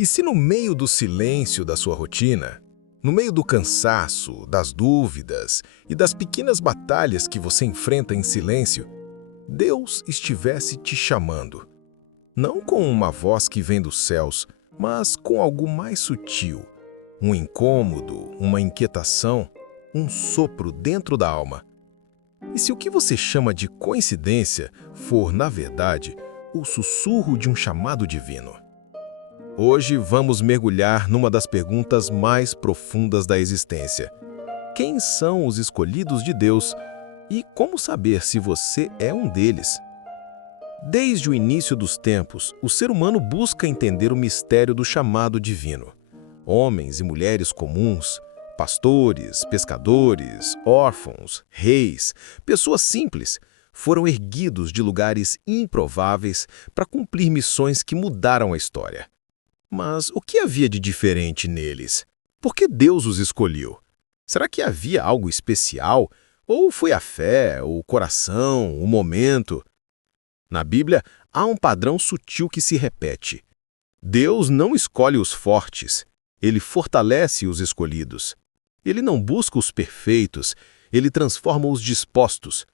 E se no meio do silêncio da sua rotina, no meio do cansaço, das dúvidas e das pequenas batalhas que você enfrenta em silêncio, Deus estivesse te chamando? Não com uma voz que vem dos céus, mas com algo mais sutil, um incômodo, uma inquietação, um sopro dentro da alma. E se o que você chama de coincidência for, na verdade, o sussurro de um chamado divino? Hoje vamos mergulhar numa das perguntas mais profundas da existência. Quem são os escolhidos de Deus e como saber se você é um deles? Desde o início dos tempos, o ser humano busca entender o mistério do chamado divino. Homens e mulheres comuns, pastores, pescadores, órfãos, reis, pessoas simples, foram erguidos de lugares improváveis para cumprir missões que mudaram a história. Mas o que havia de diferente neles? Por que Deus os escolheu? Será que havia algo especial? Ou foi a fé, o coração, o momento? Na Bíblia, há um padrão sutil que se repete. Deus não escolhe os fortes, Ele fortalece os escolhidos. Ele não busca os perfeitos, Ele transforma os dispostos.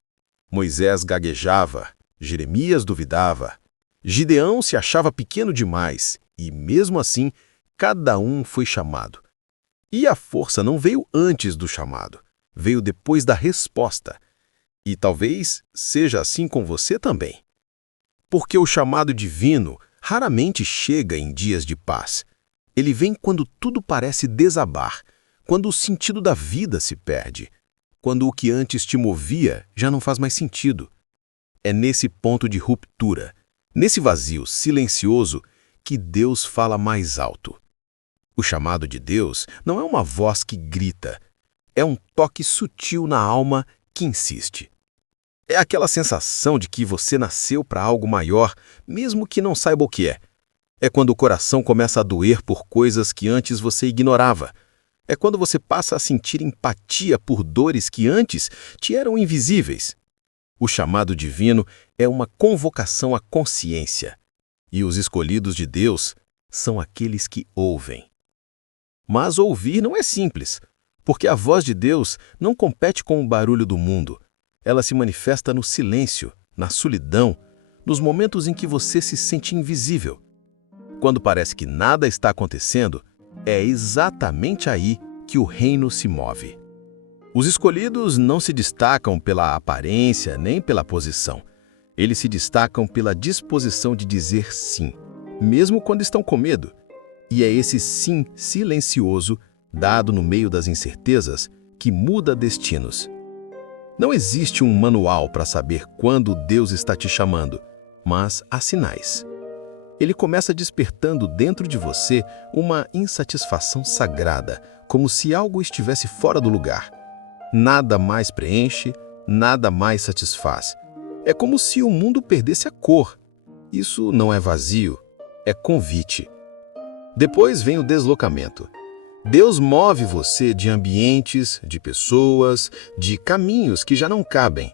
Moisés gaguejava, Jeremias duvidava, Gideão se achava pequeno demais, e mesmo assim, cada um foi chamado. E a força não veio antes do chamado, veio depois da resposta. E talvez seja assim com você também. Porque o chamado divino raramente chega em dias de paz. Ele vem quando tudo parece desabar, quando o sentido da vida se perde, quando o que antes te movia já não faz mais sentido. É nesse ponto de ruptura, nesse vazio silencioso, que Deus fala mais alto. O chamado de Deus não é uma voz que grita, é um toque sutil na alma que insiste. É aquela sensação de que você nasceu para algo maior, mesmo que não saiba o que é. É quando o coração começa a doer por coisas que antes você ignorava. É quando você passa a sentir empatia por dores que antes te eram invisíveis. O chamado divino é uma convocação à consciência. E os escolhidos de Deus são aqueles que ouvem. Mas ouvir não é simples, porque a voz de Deus não compete com o barulho do mundo. Ela se manifesta no silêncio, na solidão, nos momentos em que você se sente invisível. Quando parece que nada está acontecendo, é exatamente aí que o reino se move. Os escolhidos não se destacam pela aparência nem pela posição. Eles se destacam pela disposição de dizer sim, mesmo quando estão com medo. E é esse sim silencioso, dado no meio das incertezas, que muda destinos. Não existe um manual para saber quando Deus está te chamando, mas há sinais. Ele começa despertando dentro de você uma insatisfação sagrada, como se algo estivesse fora do lugar. Nada mais preenche, nada mais satisfaz. É como se o mundo perdesse a cor. Isso não é vazio, é convite. Depois vem o deslocamento. Deus move você de ambientes, de pessoas, de caminhos que já não cabem.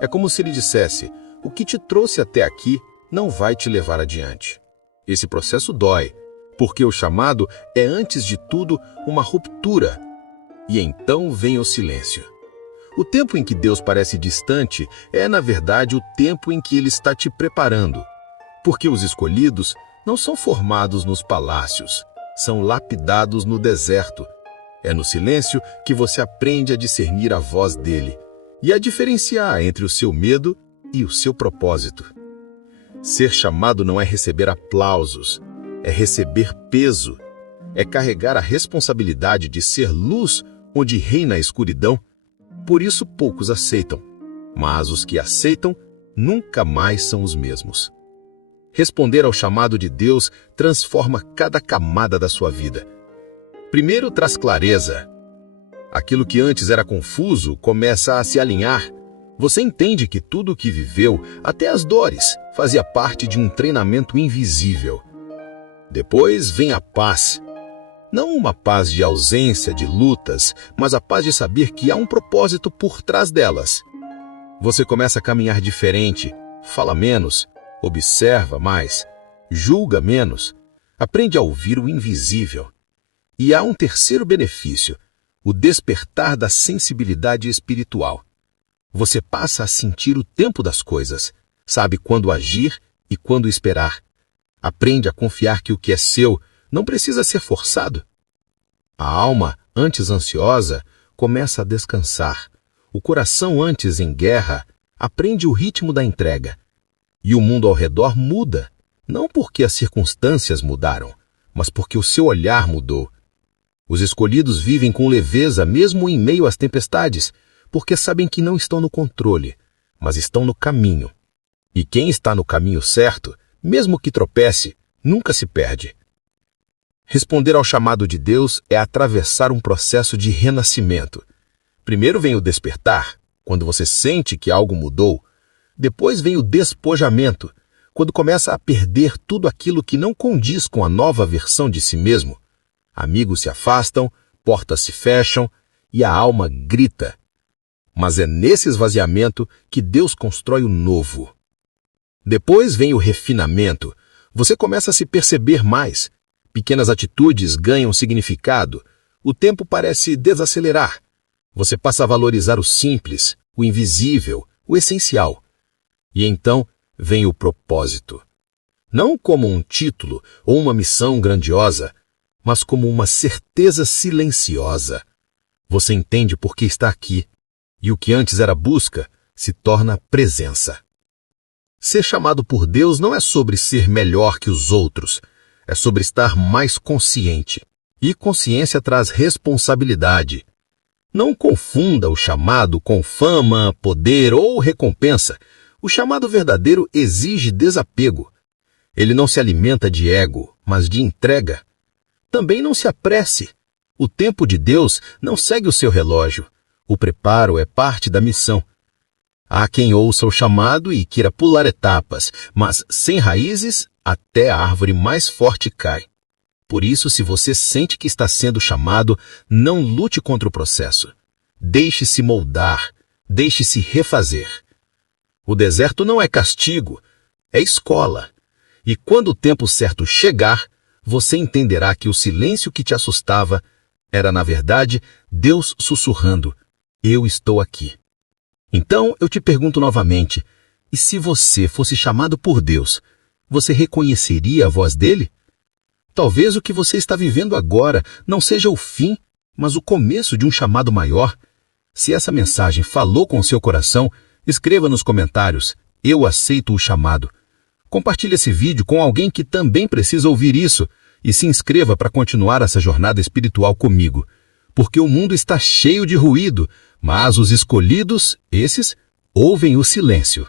É como se Ele dissesse, o que te trouxe até aqui não vai te levar adiante. Esse processo dói, porque o chamado é, antes de tudo, uma ruptura. E então vem o silêncio. O tempo em que Deus parece distante é, na verdade, o tempo em que Ele está te preparando. Porque os escolhidos não são formados nos palácios, são lapidados no deserto. É no silêncio que você aprende a discernir a voz dele e a diferenciar entre o seu medo e o seu propósito. Ser chamado não é receber aplausos, é receber peso, é carregar a responsabilidade de ser luz onde reina a escuridão. Por isso poucos aceitam, mas os que aceitam nunca mais são os mesmos. Responder ao chamado de Deus transforma cada camada da sua vida. Primeiro traz clareza. Aquilo que antes era confuso começa a se alinhar. Você entende que tudo o que viveu, até as dores, fazia parte de um treinamento invisível. Depois vem a paz. Não uma paz de ausência de lutas, mas a paz de saber que há um propósito por trás delas. Você começa a caminhar diferente, fala menos, observa mais, julga menos. Aprende a ouvir o invisível. E há um terceiro benefício, o despertar da sensibilidade espiritual. Você passa a sentir o tempo das coisas, sabe quando agir e quando esperar. Aprende a confiar que o que é seu não precisa ser forçado. A alma, antes ansiosa, começa a descansar. O coração, antes em guerra, aprende o ritmo da entrega. E o mundo ao redor muda, não porque as circunstâncias mudaram, mas porque o seu olhar mudou. Os escolhidos vivem com leveza mesmo em meio às tempestades, porque sabem que não estão no controle, mas estão no caminho. E quem está no caminho certo, mesmo que tropece, nunca se perde. Responder ao chamado de Deus é atravessar um processo de renascimento. Primeiro vem o despertar, quando você sente que algo mudou. Depois vem o despojamento, quando começa a perder tudo aquilo que não condiz com a nova versão de si mesmo. Amigos se afastam, portas se fecham e a alma grita. Mas é nesse esvaziamento que Deus constrói o novo. Depois vem o refinamento. Você começa a se perceber mais. Pequenas atitudes ganham significado. O tempo parece desacelerar. Você passa a valorizar o simples, o invisível, o essencial. E então vem o propósito. Não como um título ou uma missão grandiosa, mas como uma certeza silenciosa. Você entende por que está aqui, e o que antes era busca se torna presença. Ser chamado por Deus não é sobre ser melhor que os outros, é sobre estar mais consciente. E consciência traz responsabilidade. Não confunda o chamado com fama, poder ou recompensa. O chamado verdadeiro exige desapego. Ele não se alimenta de ego, mas de entrega. Também não se apresse. O tempo de Deus não segue o seu relógio. O preparo é parte da missão. Há quem ouça o chamado e queira pular etapas, mas sem raízes, até a árvore mais forte cai. Por isso, se você sente que está sendo chamado, não lute contra o processo. Deixe-se moldar, deixe-se refazer. O deserto não é castigo, é escola. E quando o tempo certo chegar, você entenderá que o silêncio que te assustava era, na verdade, Deus sussurrando: eu estou aqui. Então, eu te pergunto novamente, e se você fosse chamado por Deus, você reconheceria a voz dele? Talvez o que você está vivendo agora não seja o fim, mas o começo de um chamado maior. Se essa mensagem falou com seu coração, escreva nos comentários: eu aceito o chamado. Compartilhe esse vídeo com alguém que também precisa ouvir isso e se inscreva para continuar essa jornada espiritual comigo. Porque o mundo está cheio de ruído, mas os escolhidos, esses, ouvem o silêncio.